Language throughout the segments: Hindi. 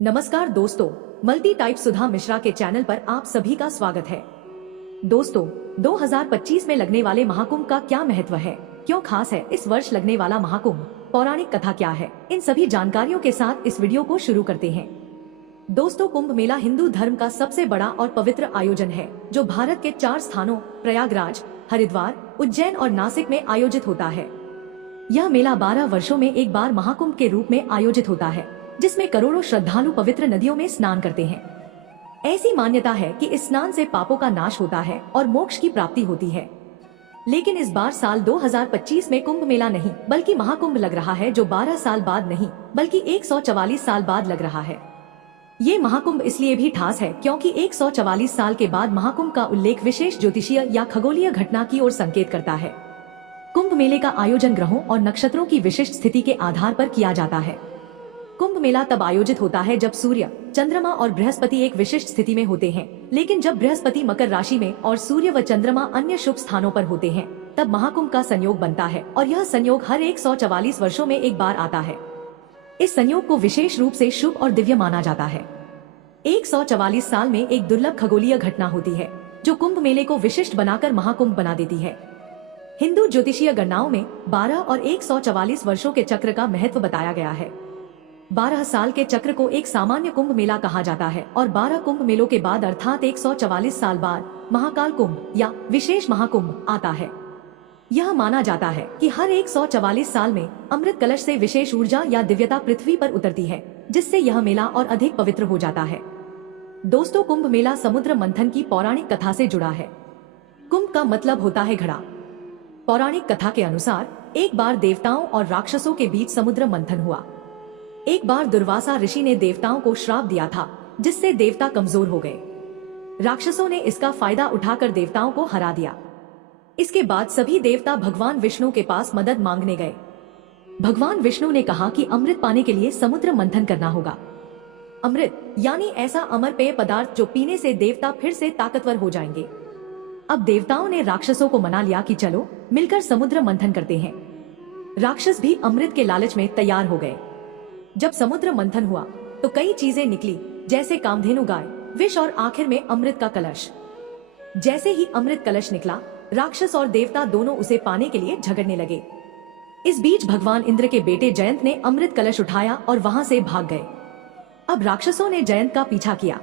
नमस्कार दोस्तों, मल्टी टाइप सुधा मिश्रा के चैनल पर आप सभी का स्वागत है। दोस्तों, 2025 में लगने वाले महाकुंभ का क्या महत्व है, क्यों खास है इस वर्ष लगने वाला महाकुंभ, पौराणिक कथा क्या है, इन सभी जानकारियों के साथ इस वीडियो को शुरू करते हैं। दोस्तों, कुंभ मेला हिंदू धर्म का सबसे बड़ा और पवित्र आयोजन है, जो भारत के 4 स्थानों प्रयागराज, हरिद्वार, उज्जैन और नासिक में आयोजित होता है। यह मेला 12 वर्षों में एक बार महाकुंभ के रूप में आयोजित होता है, जिसमें करोड़ों श्रद्धालु पवित्र नदियों में स्नान करते हैं। ऐसी मान्यता है कि इस स्नान से पापों का नाश होता है और मोक्ष की प्राप्ति होती है। लेकिन इस बार साल 2025 में कुंभ मेला नहीं बल्कि महाकुंभ लग रहा है, जो 12 साल बाद नहीं बल्कि 144 साल बाद लग रहा है। ये महाकुंभ इसलिए भी खास है क्योंकि 144 साल के बाद महाकुंभ का उल्लेख विशेष ज्योतिषीय या खगोलीय घटना की ओर संकेत करता है। कुंभ मेले का आयोजन ग्रहों और नक्षत्रों की विशिष्ट स्थिति के आधार पर किया जाता है। कुंभ मेला तब आयोजित होता है जब सूर्य, चंद्रमा और बृहस्पति एक विशिष्ट स्थिति में होते हैं, लेकिन जब बृहस्पति मकर राशि में और सूर्य व चंद्रमा अन्य शुभ स्थानों पर होते हैं, तब महाकुंभ का संयोग बनता है और यह संयोग हर 144 वर्षों में एक बार आता है। इस संयोग को विशेष रूप से शुभ और दिव्य माना जाता है। 144 साल में एक दुर्लभ खगोलीय घटना होती है, जो कुंभ मेले को विशिष्ट बनाकर महाकुंभ बना देती है। हिंदू ज्योतिषीय गणनाओं में 12 और 144 वर्षों के चक्र का महत्व बताया गया है। 12 साल के चक्र को एक सामान्य कुंभ मेला कहा जाता है और 12 कुंभ मेलों के बाद अर्थात 144 साल बाद महाकाल कुंभ या विशेष महाकुंभ आता है। यह माना जाता है कि हर 144 साल में अमृत कलश से विशेष ऊर्जा या दिव्यता पृथ्वी पर उतरती है, जिससे यह मेला और अधिक पवित्र हो जाता है। दोस्तों, कुंभ मेला समुद्र मंथन की पौराणिक कथा से जुड़ा है। कुंभ का मतलब होता है घड़ा। पौराणिक कथा के अनुसार एक बार देवताओं और राक्षसों के बीच समुद्र मंथन हुआ। एक बार दुर्वासा ऋषि ने देवताओं को श्राप दिया था, जिससे देवता कमजोर हो गए। राक्षसों ने इसका फायदा उठाकर देवताओं को हरा दिया। इसके बाद सभी देवता भगवान विष्णु के पास मदद मांगने गए। भगवान विष्णु ने कहा कि अमृत पाने के लिए समुद्र मंथन करना होगा। अमृत यानी ऐसा अमर पेय पदार्थ जो पीने से देवता फिर से ताकतवर हो जाएंगे। अब देवताओं ने राक्षसों को मना लिया कि चलो मिलकर समुद्र मंथन करते हैं। राक्षस भी अमृत के लालच में तैयार हो गए। जब समुद्र मंथन हुआ तो कई चीजें निकली, जैसे कामधेनु गाय, विष और आखिर में अमृत का कलश। जैसे ही अमृत कलश निकला, राक्षस और देवता दोनों उसे पाने के लिए झगड़ने लगे। इस बीच भगवान इंद्र के बेटे जयंत ने अमृत कलश उठाया और वहां से भाग गए। अब राक्षसों ने जयंत का पीछा किया।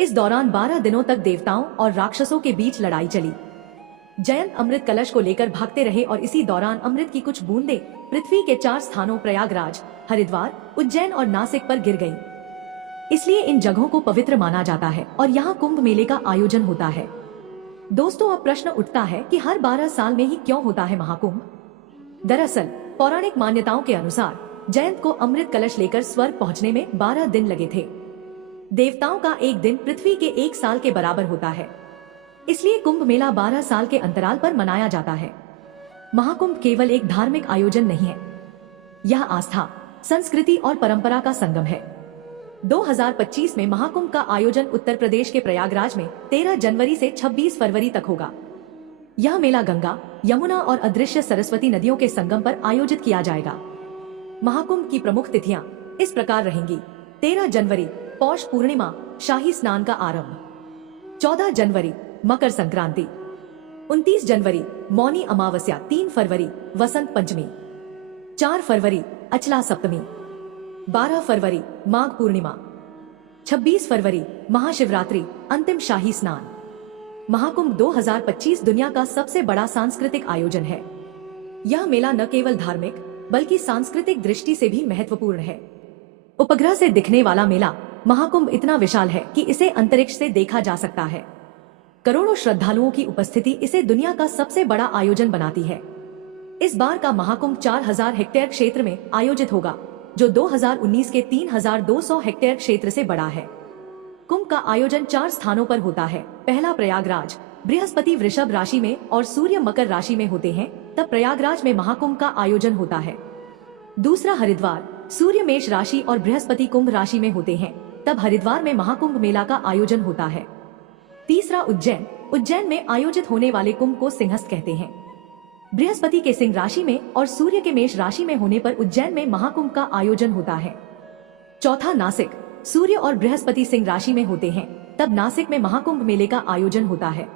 इस दौरान 12 दिनों तक देवताओं और राक्षसों के बीच लड़ाई चली। जयंत अमृत कलश को लेकर भागते रहे और इसी दौरान अमृत की कुछ बूंदें पृथ्वी के 4 स्थानों प्रयागराज, हरिद्वार, उज्जैन और नासिक पर गिर गईं। इसलिए इन जगहों को पवित्र माना जाता है और यहाँ कुंभ मेले का आयोजन होता है। दोस्तों, अब प्रश्न उठता है कि हर 12 साल में ही क्यों होता है महाकुंभ? दरअसल पौराणिक मान्यताओं के अनुसार जयंत को अमृत कलश लेकर स्वर्ग पहुँचने में 12 दिन लगे थे। देवताओं का एक दिन पृथ्वी के 1 साल के बराबर होता है, इसलिए कुंभ मेला 12 साल के अंतराल पर मनाया जाता है। महाकुंभ केवल एक धार्मिक आयोजन नहीं है, यह आस्था, संस्कृति और परंपरा का संगम है। 2025 में महाकुंभ का आयोजन उत्तर प्रदेश के प्रयागराज में 13 जनवरी से 26 फरवरी तक होगा। यह मेला गंगा, यमुना और अदृश्य सरस्वती नदियों के संगम पर आयोजित किया जाएगा। महाकुंभ की प्रमुख तिथियां इस प्रकार रहेंगी। 13 जनवरी पौष पूर्णिमा, शाही स्नान का आरंभ। 14 जनवरी मकर संक्रांति। 29 जनवरी मौनी अमावस्या। 3 फरवरी वसंत पंचमी। 4 फरवरी अचला सप्तमी। 12 फरवरी माघ पूर्णिमा। 26 फरवरी महाशिवरात्रि, अंतिम शाही स्नान। महाकुंभ 2025 दुनिया का सबसे बड़ा सांस्कृतिक आयोजन है। यह मेला न केवल धार्मिक बल्कि सांस्कृतिक दृष्टि से भी महत्वपूर्ण है। उपग्रह से दिखने वाला मेला महाकुंभ इतना विशाल है कि इसे अंतरिक्ष से देखा जा सकता है। करोड़ों श्रद्धालुओं की उपस्थिति इसे दुनिया का सबसे बड़ा आयोजन बनाती है। इस बार का महाकुंभ 4000 हेक्टेयर क्षेत्र में आयोजित होगा, जो 2019 के 3200 हेक्टेयर क्षेत्र से बड़ा है। कुंभ का आयोजन 4 स्थानों पर होता है। पहला प्रयागराज, बृहस्पति वृषभ राशि में और सूर्य मकर राशि में होते हैं, तब प्रयागराज में महाकुंभ का आयोजन होता है। दूसरा हरिद्वार, सूर्य मेष राशि और बृहस्पति कुंभ राशि में होते हैं, तब हरिद्वार में महाकुंभ मेला का आयोजन होता है। तीसरा उज्जैन, उज्जैन में आयोजित होने वाले कुंभ को सिंहस्थ कहते हैं। बृहस्पति के सिंह राशि में और सूर्य के मेष राशि में होने पर उज्जैन में महाकुंभ का आयोजन होता है। चौथा नासिक, सूर्य और बृहस्पति सिंह राशि में होते हैं, तब नासिक में महाकुंभ मेले का आयोजन होता है।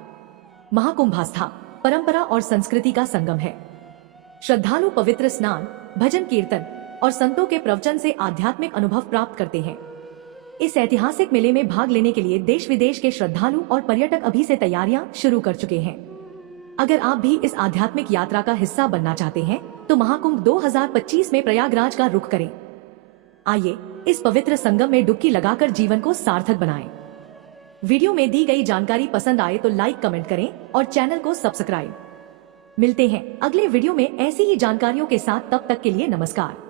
महाकुंभ आस्था, परंपरा और संस्कृति का संगम है। श्रद्धालु पवित्र स्नान, भजन कीर्तन और संतों के प्रवचन से आध्यात्मिक अनुभव प्राप्त करते हैं। इस ऐतिहासिक मेले में भाग लेने के लिए देश विदेश के श्रद्धालु और पर्यटक अभी से तैयारियां शुरू कर चुके हैं। अगर आप भी इस आध्यात्मिक यात्रा का हिस्सा बनना चाहते हैं, तो महाकुंभ 2025 में प्रयागराज का रुख करें। आइए इस पवित्र संगम में डुबकी लगाकर जीवन को सार्थक बनाएं। वीडियो में दी गई जानकारी पसंद आए तो लाइक कमेंट करें और चैनल को सब्सक्राइब। मिलते हैं अगले वीडियो में ऐसी ही जानकारियों के साथ, तब तक के लिए नमस्कार।